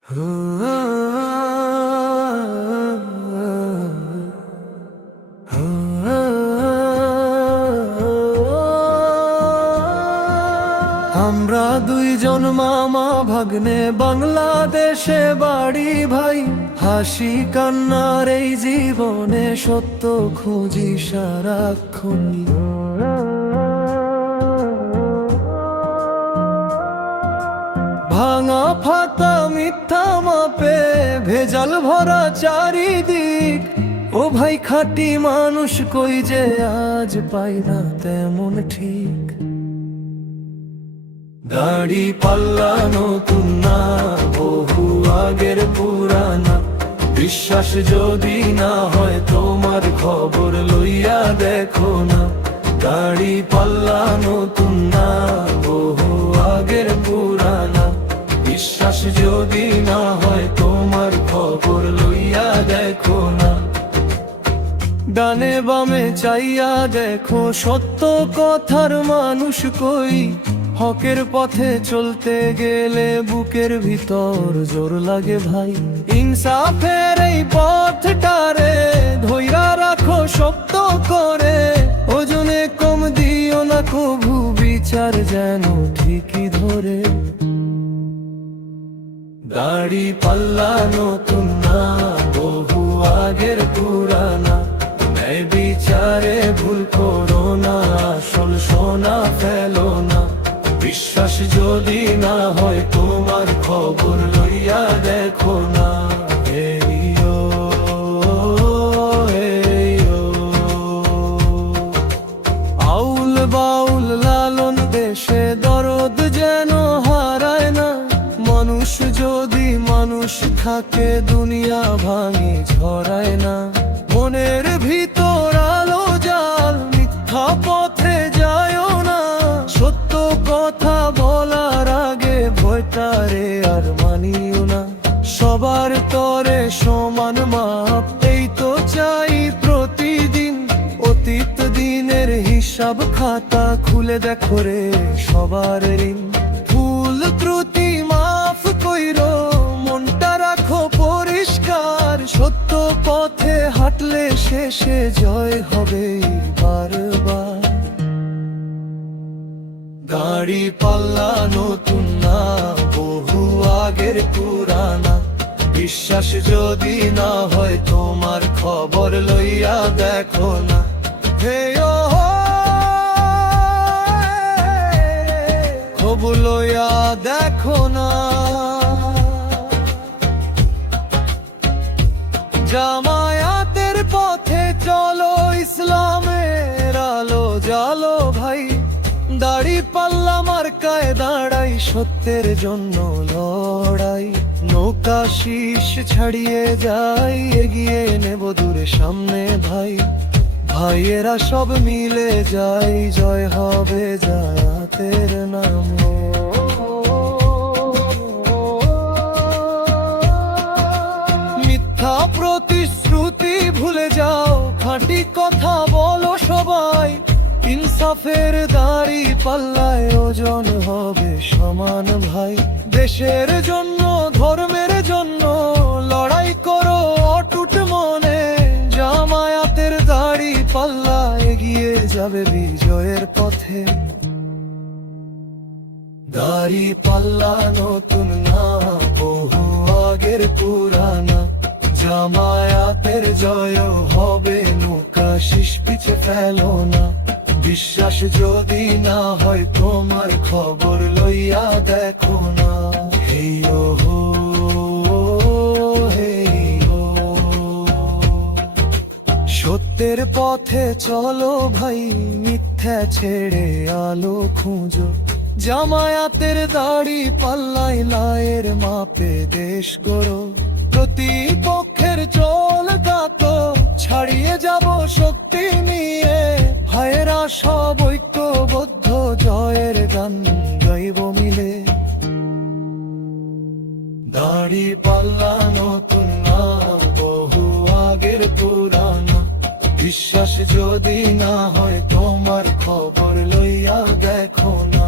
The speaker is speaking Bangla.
আমরা দুইজন মামা ভাগ্নে, বাংলাদেশে বাড়ি ভাই। হাসি কান্নার এই জীবনে সত্য খুঁজি সারাক্ষণ। ভাঙা ফাতা মিথ্যা মাপে, ভেজাল ভরা চারিদিক। ও ভাই খাঁটি মানুষ কই যে আজ পাই না তেমন ঠিক। দাড়ি পাল্লা নতুন না, বহু আগের পুরানা। বিশ্বাস যদি না হয় তোমার খবর লইয়া দেখো না। দাড়ি পাল্লা নতুন না, বহু আগের পুরানা। বিশ্বাস যদি না হয় তোমার খবর লইয়া দেখো না। ডানে বামে চাইয়া দেখো, সত্য কথার মানুষ কই। হকের পথে চলতে গেলে বুকের ভিতর জোর লাগে ভাই। ইনসাফের এই পথটারে ধইরা রাখো শক্ত করে। ওজনে কম দিও না কভু, বিচার যেন ঠিকই ধরে। দাড়ি পাল্লা নতুন না, বহু আগের পুরানা। ন্যায় বিচারে ভুল করো না, আসল সোনা ফেলো না। বিশ্বাস যদি না হয় তোমার খবর লইয়া দেখো না। আউল বাউল লালন দেশে দরদ যেন হারায় না। মানুষ যদি মানুষ থাকে, দুনিয়া ভাঙি ঝরায় না। মনের ভিতর আলো জাল, মিথ্যা পথে যায়ও না। সত্য কথা বলার আগে ভয়টারে আর মানিও না। সবার তরে সমান মাপ, এই তো চাই প্রতিদিন। অতীত দিনের হিসাব খাতা খুলে দেখো রে সবার ঋণ। ভুল ত্রুটি মাফ কইরো, মনটা রাখো পরিষ্কার। সত্য পথে হাঁটলে শেষে জয় হবে বারবার। দাড়ি পাল্লা নতুন না, বহু আগের পুরানা। বিশ্বাস যদি না হয় তোমার খবর লইয়া দেখো না। খবর লইয়া দেখো না। জামায়াতের পথে চলো, ইসলামের আলো জালো ভাই। দাড়ি পাল্লা মার্কায় দাঁড়াই, সত্যের জন্য লড়াই। নৌকা শীষ ছাড়িয়ে যাই, এগিয়ে নেব দূরে সামনে ভাই। ভাইয়েরা সব মিলে যাই, জয় হবে জায়াতের নামে। মিথ্যা প্রতিশ্রুতি ভুলে যাও, খাঁটি কথা বলো সবাই। ইনসাফের দাড়ি পাল্লায় ওজন হবে সমান ভাই। দেশের জন্য ধর্মের জন্য লড়াই করো অটুট মনে। জামায়াতের দাড়ি পাল্লা এগিয়ে যাবে বিজয়ের পথে। দাড়ি পাল্লা নতুন না, বহু আগের পুরানা। জামায়াতের জয় হবে, নৌকা শীষ পিছে ফেলো না। বিশ্বাস যদি না হয় তোমার খবর লইয়া দেখো না। সত্যের পথে চলো ভাই, মিথ্যা ছেড়ে আলো খুঁজো। জামায়াতের দাড়ি পাল্লায় লায়ের মাপে দেশ গড়ো। প্রতিপক্ষের চল গাতো, ছাড়িয়ে যাব শক্তি নিয়ে। ভাইয়েরা সব ঐক্যবদ্ধ, জয়ের গান গাইব মিলে। দাড়ি পাল্লা নতুন না, বহু আগের পুরানা। বিশ্বাস যদি না হয় তোমার খবর লইয়া দেখো না।